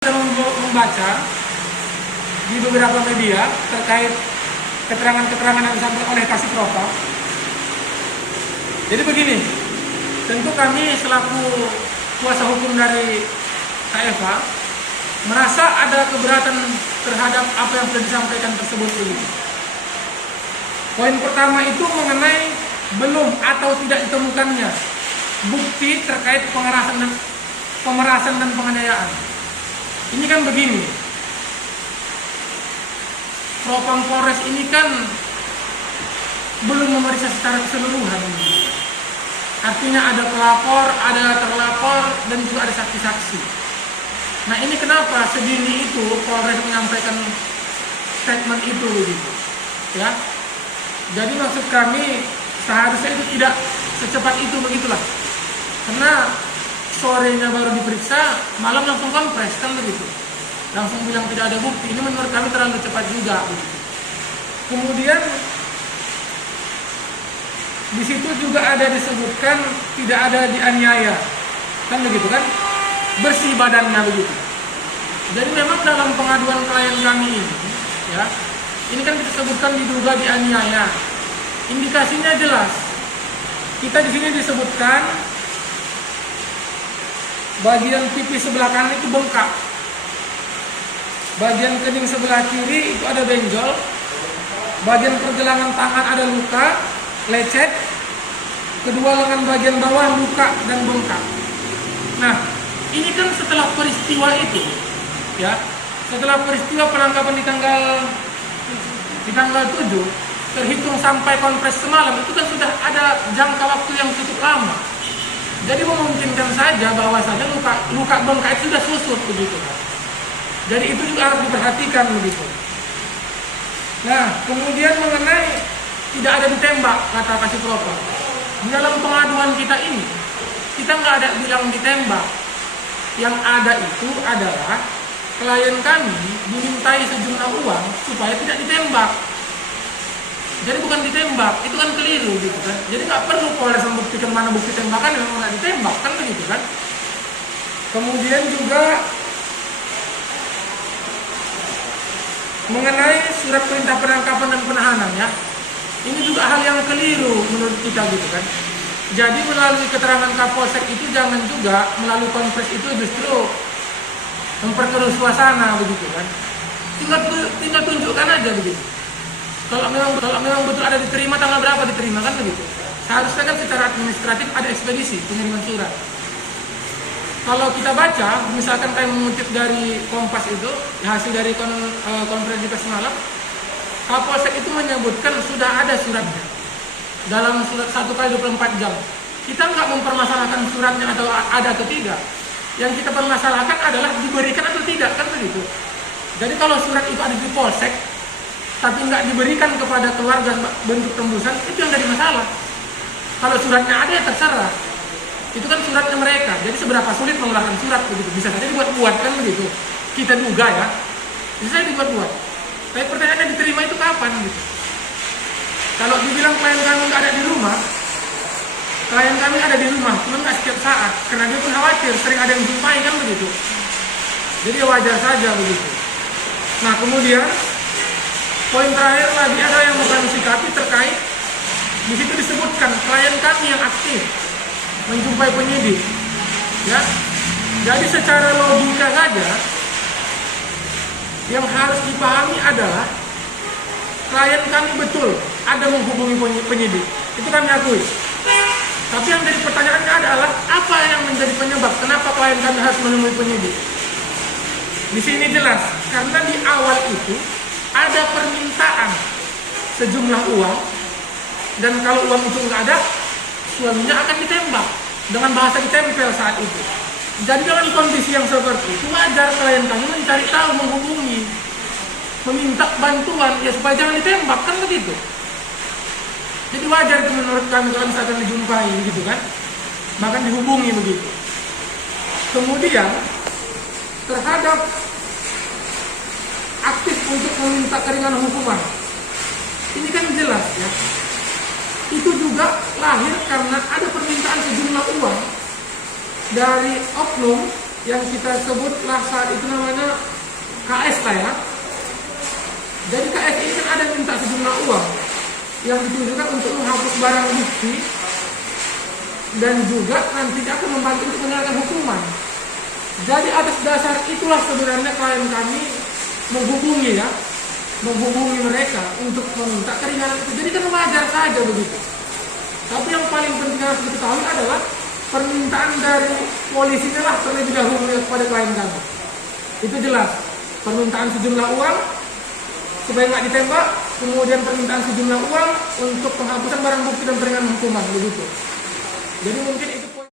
Membaca di beberapa media terkait keterangan-keterangan yang disampaikan oleh Kasih Propam. Jadi begini, tentu kami selaku kuasa hukum dari KFA merasa ada keberatan terhadap apa yang sudah disampaikan tersebut ini. Poin pertama itu mengenai belum atau tidak ditemukannya bukti terkait pemerasan dan penganiayaan. Ini kan begini, Propam Polres ini kan belum memeriksa secara keseluruhan. Artinya ada pelapor, ada terlapor, dan juga ada saksi-saksi. Nah ini kenapa sedini itu Polres menyampaikan statement itu begitu, ya. Jadi maksud kami seharusnya itu tidak secepat itu begitulah. Karena sorenya baru diperiksa, malam langsung kompres kan begitu. Langsung bilang tidak ada bukti. Ini menurut kami terlalu cepat juga. Kemudian di situ juga ada disebutkan tidak ada dianiaya, kan begitu kan? Bersih badannya begitu. Jadi memang dalam pengaduan klien kami ini, ya, ini kan disebutkan diduga dianiaya. Indikasinya jelas. Kita di sini disebutkan bagian pipi sebelah kanan itu bengkak. Bagian kening sebelah kiri itu ada benjol. Bagian pergelangan tangan ada luka, lecet. Kedua lengan bagian bawah luka dan bengkak. Nah, ini kan setelah peristiwa itu, ya. Setelah peristiwa penangkapan di tanggal 7, terhitung sampai konfres semalam, itu kan sudah ada jangka waktu yang cukup lama. Jadi memungkinkan saja bahwasanya luka bengkak itu sudah susut begitu. Jadi itu juga harus diperhatikan begitu. Nah, kemudian mengenai tidak ada ditembak kata Kasih Propam. Di dalam pengaduan kita ini, kita nggak ada bilang ditembak. Yang ada itu adalah klien kami dimintai sejumlah uang supaya tidak ditembak. Jadi bukan ditembak, itu kan keliru gitu kan. Jadi nggak perlu Polres membuktikan mana bukti tembakan yang nggak ditembak kan begitu kan. Kemudian juga mengenai surat perintah penangkapan dan penahanan, ya. Ini juga hal yang keliru menurut kita gitu kan. Jadi melalui keterangan Kapolsek itu jangan juga melalui konfres itu justru memperkeruh suasana begitu kan. Tinggal tunjukkan aja begitu. Kalau memang betul ada diterima, tanggal berapa diterima kan begitu. Seharusnya kan secara administratif ada ekspedisi pengiriman surat. Kalau kita baca, misalkan kayak mengutip dari Kompas itu, hasil dari konferensi pers semalam, Kapolsek itu menyebutkan sudah ada suratnya dalam surat 1x24 jam. Kita nggak mempermasalahkan suratnya atau ada atau tidak. Yang kita permasalahkan adalah diberikan atau tidak kan begitu. Jadi kalau surat itu ada di Polsek tapi nggak diberikan kepada keluarga bentuk tembusan, itu yang jadi masalah. Kalau suratnya ada ya terserah. Itu kan suratnya mereka. Jadi seberapa sulit mengeluarkan surat begitu. Bisa saja dibuat-buat kan begitu. Kita duga ya. Bisa saja dibuat-buat. Tapi pertanyaannya diterima itu kapan gitu. Kalau dibilang klien kami nggak ada di rumah, klien kami ada di rumah, cuma nggak setiap saat. Karena dia pun khawatir, sering ada yang jumpai kan begitu. Jadi wajar saja begitu. Nah kemudian poin terakhir lagi ada yang mau kami sikapi terkait di situ disebutkan klien kami yang aktif menjumpai penyidik, ya. Jadi secara logika saja yang harus dipahami adalah klien kami betul ada menghubungi penyidik, itu kami akui. Tapi yang jadi pertanyaannya adalah apa yang menjadi penyebab kenapa klien kami harus menemui penyidik? Di sini jelas karena di awal itu ada permintaan sejumlah uang, dan kalau uang itu nggak ada, suaminya akan ditembak dengan bahasa ditempel saat itu. Jadi dengan kondisi yang seperti itu wajar klien kami mencari tahu, menghubungi, meminta bantuan ya supaya jangan ditembak kan begitu. Jadi wajar itu menurut kami kalau misalkan dijumpai gitu kan, bahkan dihubungi begitu. Kemudian terhadap aktif untuk meminta keringanan hukuman, ini kan jelas ya. Itu juga lahir karena ada permintaan sejumlah uang dari oknum yang kita sebutlah saat itu namanya KS lah ya. Jadi KS ini kan ada minta sejumlah uang yang ditujukan untuk menghapus barang bukti dan juga nantinya akan membantu untuk menyelesaikan hukuman. Jadi atas dasar itulah sebenarnya klien kami menghubungi mereka untuk meminta keringanan itu. Jadi kan wajar saja begitu. Tapi yang paling penting harus diketahui adalah permintaan dari polisi adalah terlebih dahulu kepada klien kami. Itu jelas. Permintaan sejumlah uang supaya nggak ditembak, kemudian permintaan sejumlah uang untuk penghapusan barang bukti dan peringanan hukuman begitu. Jadi mungkin itu poin.